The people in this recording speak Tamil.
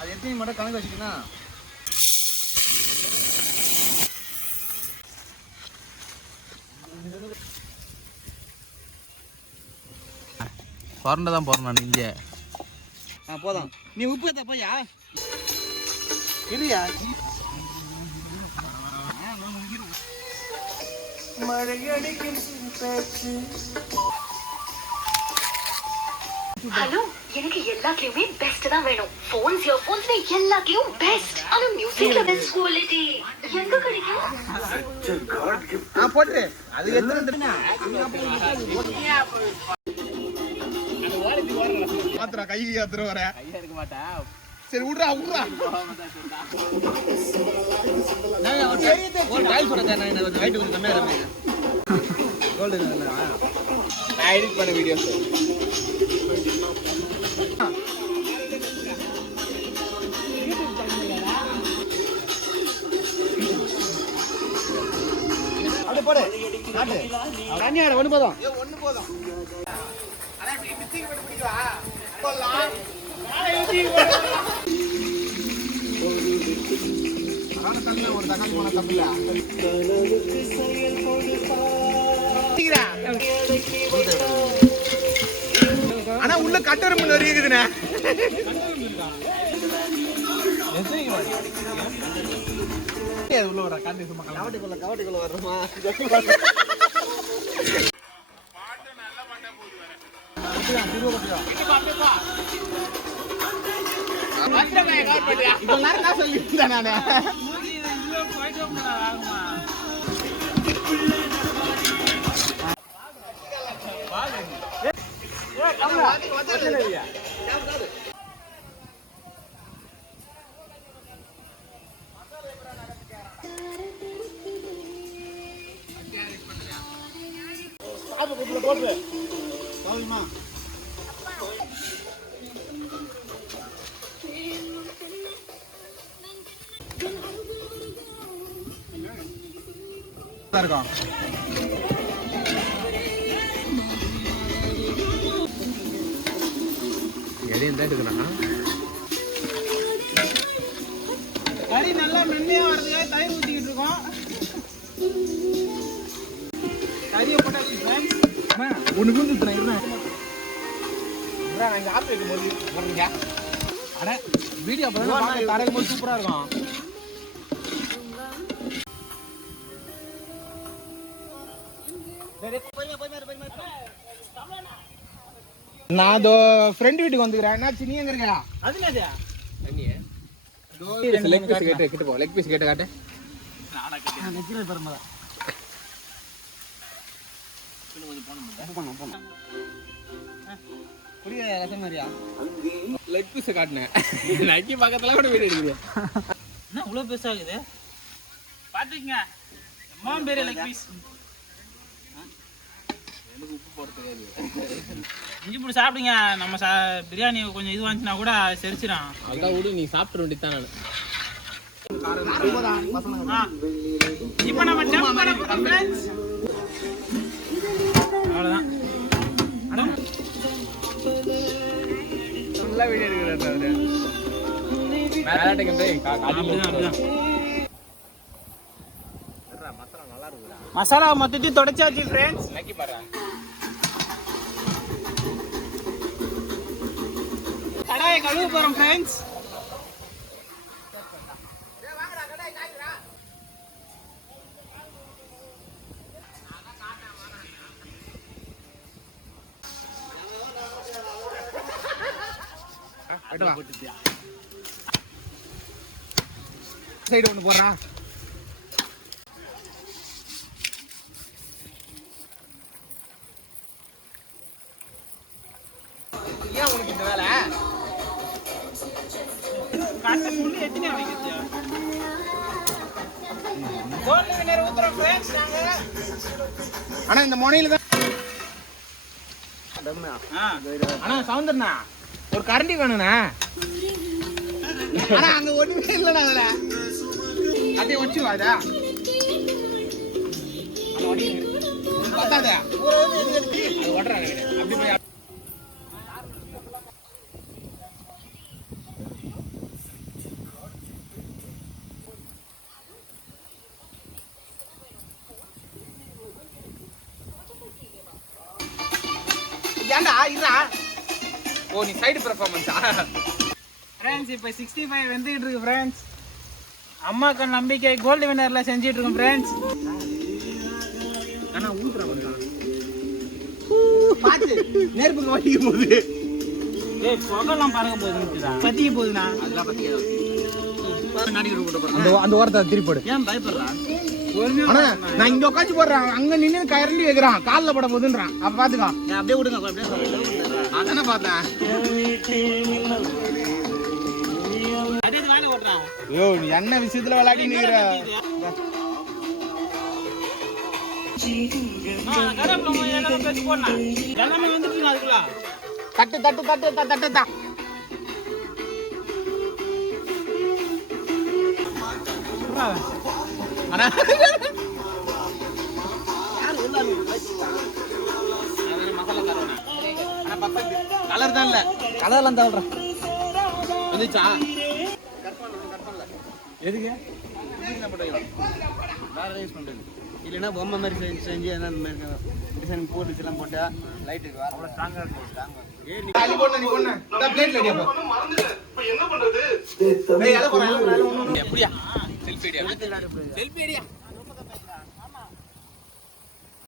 அது எத்தனை மட்டும் கணக்கு வச்சுக்கணும். பறந்துதான் போறேன் இங்கே. போதும். நீ உப்பு ஏத்த போயா இல்லையா? ஹலோ, எனக்கு எல்லாத்துலயுமே பெஸ்ட் தான் வேணும். போன்ஸ் இயர்போன்ஸ்ல எல்லாத்துலயும் பெஸ்ட். ஆனா மியூசிக்ல பெஸ்ட் குவாலிட்டி எங்க கிடைக்கும்? போட்டு அது எத்தனை மாத்திரா கை யாத்திர வர கையா இருக்க மாட்டா. சரி விட்றா விட்றா. ஒரு டைல் சொல்றேன். நான் ஹைட் கொஞ்சம் கம்மியா இருக்கேன். கோல்டு நான் எடிட் பண்ண வீடியோஸ். அப்படியே போடு. காட்டு. தண்ணியாட ஒண்ணு போதும். ஒண்ணு போதும். அட டிஸ்டிங் பண்ணி பிடிக்கவா? போலாம். தண்ணி ஒரு தக்காளி போன தப்பில்ல. ஆனா உள்ள கட்டெரும்பு நிறைய இருக்குதுண்ணே. உள்ள வர காட்டி சும்மா கவட்டிக்குள்ள வர்றோமா? இருக்கும். கறி நல்லா மென்மையா வரதுக்காக தயிர் ஊற்றிக்கிட்டு இருக்கோம். கறியை போட்டாச்சு. ஒன்று விழுந்துட்டேன் இருந்தேன். நாங்கள் ஆப் வைக்கும் போது போடுறீங்க. அட வீடியோ தரைக்கும் போது சூப்பராக இருக்கும். நான் அதோ ஃப்ரெண்ட் வீட்டுக்கு வந்துக்கிறேன். என்னாச்சு நீ எங்க இருக்க? அது என்னது? லெக் பீஸ் கேட்டு கிட்ட போ. லெக் பீஸ் கேட்டு காட்டு. நான் நெக்கிற பெருமடா. போணும். புரிய ரசம் மாதிரியா? லெக் பீஸ் காட்டுனேன். நக்கி பக்கத்துல கூட வீடியோ எடுக்குது. என்ன இவ்வளவு பெருசா இருக்குது? பாத்துக்கங்க. அம்மா பேரே லெக் பீஸ். எனக்கு உப்பு போட தெரியாது. இஞ்சி போட்டு சாப்பிடுங்க. நம்ம பிரியாணி கொஞ்சம் இது வந்துச்சுன்னா கூட செரிச்சிடும். அதான் விடு, நீ சாப்பிட்டு வேண்டியதான். இப்போ நம்ம ஜம்ப் பண்ண போறோம் ஃப்ரெண்ட்ஸ். அவ்வளவுதான். நல்லா வீடியோ எடுக்கிறாரு அவரு. மசாலா மொத்தத்தையும் தொடச்சாச்சு ஃப்ரெண்ட்ஸ். நக்கி பாரு. கடாயை கழுவ போறோம் ஃப்ரெண்ட்ஸ். சைடு ஒன்று போடுறா. ஏன் உனக்கு இந்த வேலை? எத்தனை வைக்கிறது? ஆனா இந்த முனையில தான் ஆனா சவுந்தர்ண்ணா ஒரு கரண்டி வேணுண்ணா. ஆனா அங்க ஒண்ணுமே இல்லைண்ணா. அதுல அப்படியே வச்சுவாதா பத்தாதே அது ஓடுறாங்க அப்படி போய் ஏன்டா இருடா ஓ நீ சைடு பெர்ஃபார்மன்ஸா ஃப்ரெண்ட்ஸ் இப்போ 65 வந்துட்டு இருக்கு ஃப்ரெண்ட்ஸ் அம்மாக்கு நம்பிக்கை கோல்டு வின்னர்ல செஞ்சிட்டு இருக்கோம் ஃப்ரெண்ட்ஸ் ஆனா ஊத்துற பண்ணலாம் பாத்து நெருப்புக்கு வட்டிக்க போகுது ஏய் புகைலாம் பறக்க போகுதுடா பத்திக்க போகுதுடா அதெல்லாம் பத்திக்க நாடிக்கு போட்டு போறேன் அந்த ஓரத்தை திருப்பி போடு ஏன் பயப்படுறா அண்ணா நான் இங்க உட்கார்ந்து போறேன் அங்க நின்னு கரண்டி வைக்கறான் கால்ல பட போகுதுன்றான் அப்ப பாத்துக்கோ நான் அப்படியே விடுங்க அப்படியே அதானே பார்த்தேன் அதே வாங்க ஓட்றான் ஐயோ நீ என்ன விஷயத்துல விளையாடி நிக்கிற நான் கரப்ல ஏதோ பேசி போறேன் எல்லாமே வந்துட்டு அதுக்குள்ள தட்டு தட்டு தட்டு தட்டு தட்டு அண்ணா யார் உள்ளால மசாலா தரணும் அண்ணா பக்கத்து கலர் தான் இல்ல கலர்லாம் தவறா வந்துச்சா கட் பண்ணல எதுக்கு இதுல போடுறோம் வேற யூஸ் பண்றது இல்லனா பொம்மை மாதிரி செஞ்சு என்ன டிசைன் போட்டு எல்லாம் போட்டா லைட்டுக்கு வேற அவ்வளவு ஸ்ட்ராங்கா இருக்கும் ஸ்ட்ராங்கா ஏய் நீ காலி போடு இந்த பிளேட்ல அடியா போ மறந்துட்டேன் இப்போ என்ன பண்றது டேய் எல போறேன் எப்படியா செல்ஃபி அடியா